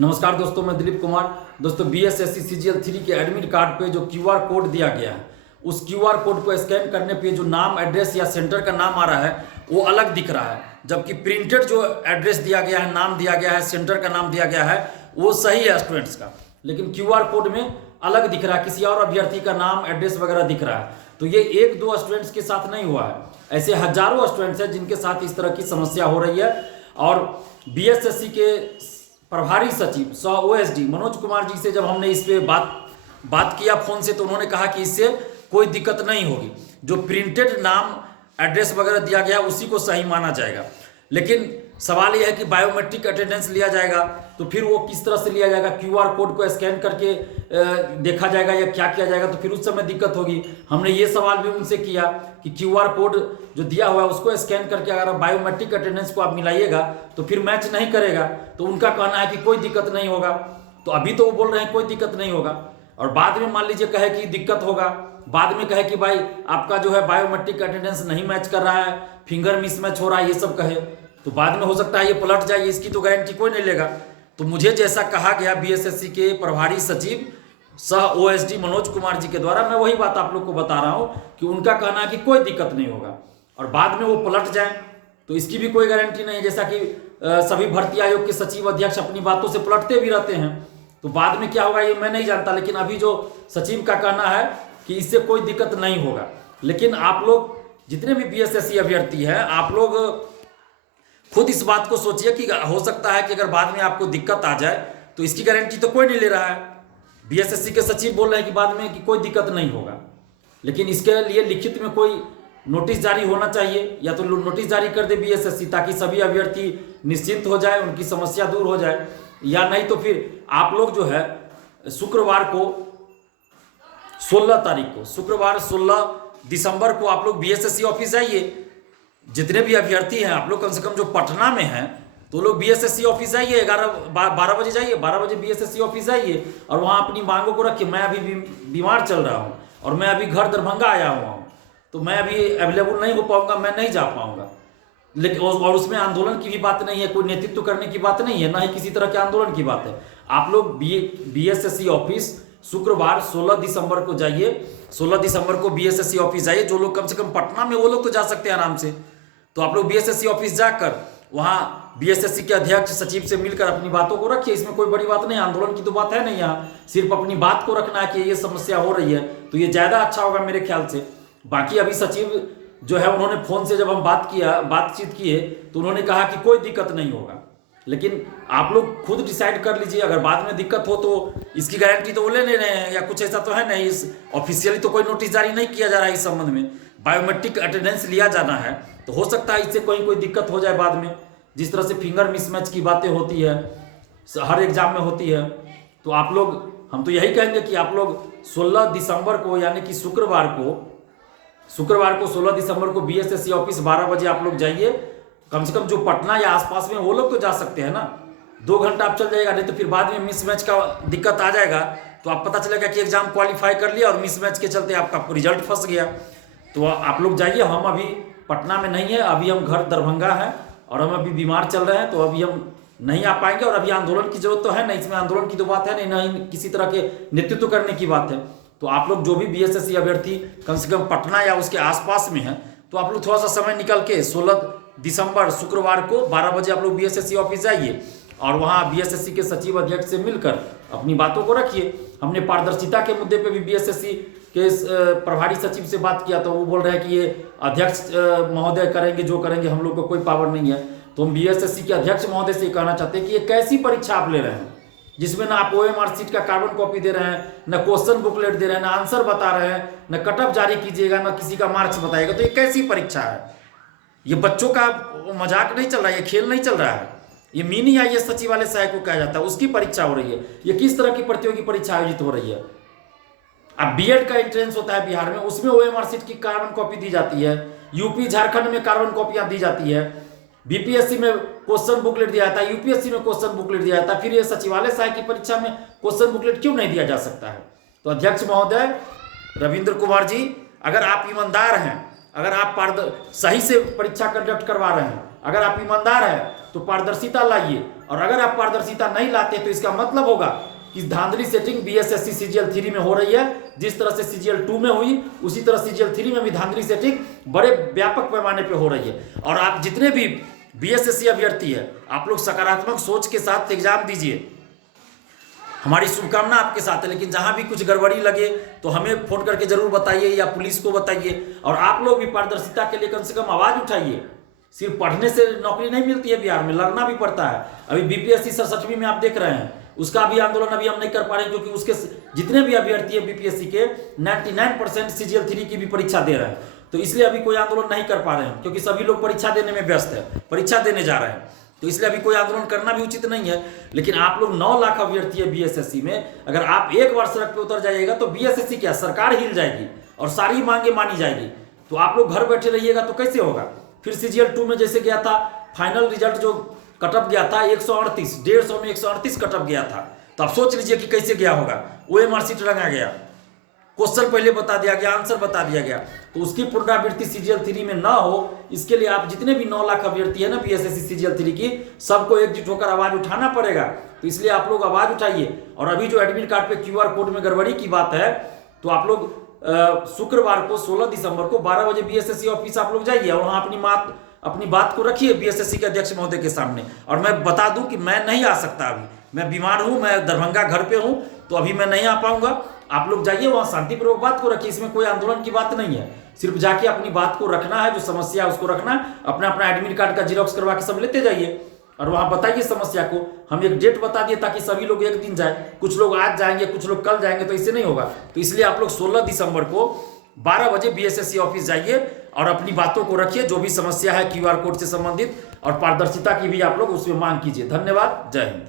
नमस्कार दोस्तों, मैं दिलीप कुमार। दोस्तों, बीएसएससी सीजीएल 3 के एडमिट कार्ड पे जो क्यूआर कोड दिया गया है, उस क्यूआर कोड को स्कैन करने पे जो नाम, एड्रेस या सेंटर का नाम आ रहा है वो अलग दिख रहा है, जबकि प्रिंटेड जो एड्रेस दिया गया है, नाम दिया गया है, सेंटर का नाम दिया गया है, वो सही है स्टूडेंट्स का, लेकिन क्यूआर कोड में अलग दिख रहा है, किसी और अभ्यर्थी का नाम, एड्रेस वगैरह दिख रहा है। तो ये एक दो स्टूडेंट्स के साथ नहीं हुआ है, ऐसे हजारों स्टूडेंट्स हैं जिनके साथ इस तरह की समस्या हो रही है। और बीएसएससी के प्रभारी सचिव सह ओएसडी मनोज कुमार जी से जब हमने इस पे बात किया फोन से, तो उन्होंने कहा कि इससे कोई दिक्कत नहीं होगी, जो प्रिंटेड नाम, एड्रेस वगैरह दिया गया उसी को सही माना जाएगा। लेकिन सवाल यह है कि बायोमेट्रिक अटेंडेंस लिया जाएगा, तो फिर वो किस तरह से लिया जाएगा, क्यूआर कोड को स्कैन करके देखा जाएगा या क्या किया जाएगा, तो फिर उस समय दिक्कत होगी। हमने ये सवाल भी उनसे किया कि क्यूआर कोड जो दिया हुआ है उसको स्कैन करके अगर बायोमेट्रिक अटेंडेंस को आप मिलाइएगा तो फिर मैच नहीं करेगा, तो उनका कहना है कि कोई दिक्कत नहीं होगा। तो अभी तो वो बोल रहे हैं कोई दिक्कत नहीं होगा, और बाद में मान लीजिए कहे कि दिक्कत होगा, बाद में कहे कि भाई आपका जो है बायोमेट्रिक अटेंडेंस नहीं मैच कर रहा है, फिंगर मिसमैच हो रहा है, ये सब कहे, तो बाद में हो सकता है ये पलट जाए, इसकी तो गारंटी कोई नहीं लेगा। तो मुझे जैसा कहा गया बीएसएससी के प्रभारी सचिव सह ओएसडी मनोज कुमार जी के द्वारा, मैं वही बात आप लोग को बता रहा हूं कि उनका कहना है कि कोई दिक्कत नहीं होगा, और बाद में वो पलट जाए तो इसकी भी कोई गारंटी नहीं है। जैसा कि सभी भर्ती आयोग के सचिव अध्यक्ष अपनी बातों से पलटते भी रहते हैं, तो बाद में क्या होगा ये मैं नहीं जानता, लेकिन अभी जो सचिव का कहना है कि इससे कोई दिक्कत नहीं होगा। लेकिन आप लोग जितने भी बीएसएससी अभ्यर्थी हैं, आप लोग खुद इस बात को सोचिए कि हो सकता है कि अगर बाद में आपको दिक्कत आ जाए, तो इसकी गारंटी तो कोई नहीं ले रहा है। बीएसएससी के सचिव बोल रहे हैं कि बाद में कि कोई दिक्कत नहीं होगा, लेकिन इसके लिए लिखित में कोई नोटिस जारी होना चाहिए, या तो नोटिस जारी कर दे बीएसएससी, ताकि सभी अभ्यर्थी निश्चिंत हो जाए, उनकी समस्या दूर हो जाए। या नहीं तो फिर आप लोग जो है शुक्रवार को 16 तारीख को, शुक्रवार 16 दिसंबर को आप लोग बीएसएससी ऑफिस जाइए। जितने भी अभ्यर्थी हैं आप लोग, कम से कम जो पटना में हैं, तो लोग बीएसएससी ऑफिस जाइए, 12 बजे जाइए, 12 बजे बीएसएससी ऑफिस जाइए, और वहाँ अपनी मांगों को रखिए। मैं अभी बीमार चल रहा हूँ और मैं अभी घर दरभंगा आया हुआ हूँ, तो मैं अभी अवेलेबल नहीं हो पाऊंगा, मैं नहीं जा पाऊंगा। लेकिन और उसमें आंदोलन की भी बात नहीं है, कोई नेतृत्व करने की बात नहीं है, ना ही किसी तरह के आंदोलन की बात है। आप लोग बीएसएससी ऑफिस शुक्रवार 16 दिसंबर को जाइए, 16 दिसंबर को बीएसएससी ऑफिस जाइए। जो लोग कम से कम पटना में, वो लोग तो जा सकते हैं आराम से। तो आप लोग बीएसएससी ऑफिस जाकर वहाँ बीएसएससी के अध्यक्ष सचिव से मिलकर अपनी बातों को रखिए। इसमें कोई बड़ी बात नहीं, आंदोलन की तो बात है नहीं, यहाँ सिर्फ अपनी बात को रखना है कि ये समस्या हो रही है, तो ये ज़्यादा अच्छा होगा मेरे ख्याल से। बाकी अभी सचिव जो है, उन्होंने फोन से जब हम बातचीत किए, तो उन्होंने कहा कि कोई दिक्कत नहीं होगा। लेकिन आप लोग खुद डिसाइड कर लीजिए, अगर बाद में दिक्कत हो तो इसकी गारंटी तो वो ले रहे हैं, या कुछ ऐसा तो है नहीं। इस ऑफिशियली तो कोई नोटिस जारी नहीं किया जा रहा है इस संबंध में, बायोमेट्रिक अटेंडेंस लिया जाना है, तो हो सकता है इससे कोई दिक्कत हो जाए बाद में। जिस तरह से फिंगर मिसमैच की बातें होती है, हर एग्जाम में होती है, तो आप लोग, हम तो यही कहेंगे कि आप लोग 16 दिसंबर को, यानी कि शुक्रवार को 16 दिसंबर को बीएसएससी ऑफिस 12 बजे आप लोग जाइए। कम से कम जो पटना या आसपास में वो लोग तो जा सकते हैं ना, 2 घंटा आप चल जाएगा। नहीं तो फिर बाद में मिसमैच का दिक्कत आ जाएगा, तो आप पता चलेगा कि एग्जाम क्वालिफाई कर लिया और मिसमैच के चलते आपका रिजल्ट फंस गया। तो आप लोग जाइए। हम अभी पटना में नहीं है, अभी हम घर दरभंगा हैं, और हम अभी बीमार चल रहे हैं, तो अभी हम नहीं आ पाएंगे। और अभी आंदोलन की जरूरत तो है नहीं, इसमें आंदोलन की तो बात है नहीं, ना ही किसी तरह के नेतृत्व करने की बात है। तो आप लोग जो भी बीएसएससी अभ्यर्थी कम से कम पटना या उसके आसपास में है, तो आप लोग थोड़ा सा समय निकल के 16 दिसंबर शुक्रवार को 12 बजे आप लोग बीएसएससी ऑफिस जाइए, और वहाँ बीएसएससी के सचिव अध्यक्ष से मिलकर अपनी बातों को रखिए। हमने पारदर्शिता के मुद्दे पे भी बीएसएससी के प्रभारी सचिव से बात किया, तो वो बोल रहे हैं कि ये अध्यक्ष महोदय करेंगे, जो करेंगे, हम लोग को कोई पावर नहीं है। तो हम बीएसएससी के अध्यक्ष महोदय से कहना चाहते हैं कि ये कैसी परीक्षा आप ले रहे हैं, जिसमें ना आप ओएमआर सीट का कार्बन कॉपी दे रहे हैं, ना क्वेश्चन बुकलेट दे रहे हैं, ना आंसर बता रहे हैं, ना कटअप जारी कीजिएगा, ना किसी का मार्क्स बताएगा। तो ये कैसी परीक्षा है? ये बच्चों का मजाक नहीं चल रहा है, ये खेल नहीं चल रहा है। ये मिनी आईएएस सचिवालय सहायक को कहा जाता है, उसकी परीक्षा हो रही है। ये किस तरह की प्रतियोगी परीक्षा आयोजित हो रही है? अब बीएड का एंट्रेंस होता है बिहार में, उसमें ओएमआर सीट की कार्बन कॉपी दी जाती है, यूपी झारखंड में कार्बन कॉपियां दी जाती है, बीपीएससी में क्वेश्चन बुकलेट दिया जाता है, यूपीएससी में क्वेश्चन बुकलेट दिया जाता है। फिर ये सचिवालय सहायक की परीक्षा में क्वेश्चन बुकलेट क्यों नहीं दिया जा सकता है? तो अध्यक्ष महोदय रविंद्र कुमार जी, अगर आप ईमानदार हैं, अगर आप सही से परीक्षा कंडक्ट करवा रहे हैं, अगर आप ईमानदार है तो पारदर्शिता लाइए, और अगर आप पारदर्शिता नहीं लाते तो इसका मतलब होगा कि धांधली सेटिंग बीएसएससी सीजीएल 3 में हो रही है। जिस तरह से सीजीएल 2 में हुई उसी तरह सीजीएल 3 में भी धांधली सेटिंग बड़े व्यापक पैमाने पे हो रही है। और आप जितने भी बीएसएससी अभ्यर्थी है, आप लोग सकारात्मक सोच के साथ एग्जाम दीजिए, हमारी शुभकामना आपके साथ है। लेकिन जहां भी कुछ गड़बड़ी लगे तो हमें फोन करके जरूर बताइए या पुलिस को बताइए। और आप लोग भी पारदर्शिता के लिए कम से कम आवाज उठाइए। सिर्फ पढ़ने से नौकरी नहीं मिलती है, बिहार में लड़ना भी पड़ता है। अभी बीपीएससी 67वीं में आप देख रहे हैं, उसका भी आंदोलन अभी हम नहीं कर पा रहे हैं, क्योंकि उसके जितने भी अभ्यर्थी है बीपीएससी के 99% सीजीएल 3 की भी परीक्षा दे रहे हैं। तो इसलिए अभी कोई आंदोलन नहीं कर पा रहे हैं, क्योंकि सभी लोग परीक्षा देने में व्यस्त है, परीक्षा देने जा रहे हैं। तो इसलिए अभी कोई आंदोलन करना भी उचित नहीं है। लेकिन आप लोग 9 लाख अभ्यर्थी है बीएसएससी में, अगर आप एक बार सड़क पे उतर जाइएगा तो बीएसएससी क्या सरकार हिल जाएगी और सारी मांगे मानी जाएगी। तो आप लोग घर बैठे रहिएगा तो कैसे होगा। फिर सीजीएल 2 में जैसे गया था, फाइनल रिजल्ट जो कटअप गया था 138, 150 में 138 कटअप गया था। तो आप सोच लीजिए कि कैसे गया होगा। ओएमआर शीट रंगा गया, क्वेश्चन पहले बता दिया गया, आंसर बता दिया गया। तो उसकी पुनरावृत्ति सीजीएल 3 में ना हो, इसके लिए आप जितने भी 9 लाख अभ्यर्थी है ना बीएसएससी सीजीएल 3 की, सबको एकजुट होकर आवाज उठाना पड़ेगा। तो इसलिए आप लोग आवाज उठाइए। और अभी जो एडमिट कार्ड पे क्यूआर कोड में गड़बड़ी की बात है, तो आप लोग शुक्रवार को 16 दिसंबर को 12 बजे बीएसएससी ऑफिस आप लोग जाइए और वहां अपनी बात को रखिए बीएसएससी के अध्यक्ष महोदय के सामने। और मैं बता दूं कि मैं नहीं आ सकता, अभी मैं बीमार हूं, मैं दरभंगा घर पे हूं, तो अभी मैं नहीं आ पाऊंगा। आप लोग जाइए वहां शांतिपूर्वक बात को रखिए, इसमें कोई आंदोलन की बात नहीं है। सिर्फ जाके अपनी बात को रखना है, जो समस्या है उसको रखना, अपना अपना एडमिट कार्ड का जीरोक्स करवा के सब लेते जाइए और वहां बताइए समस्या को। हम एक डेट बता दिए ताकि सभी लोग एक दिन जाए, कुछ लोग आज जाएंगे, कुछ लोग कल जाएंगे, तो इससे नहीं होगा। तो इसलिए आप लोग 16 दिसंबर को 12 बजे बीएसएससी ऑफिस जाइए और अपनी बातों को रखिए, जो भी समस्या है क्यूआर कोड से संबंधित, और पारदर्शिता की भी आप लोग उसमें मांग कीजिए। धन्यवाद, जय हिंद।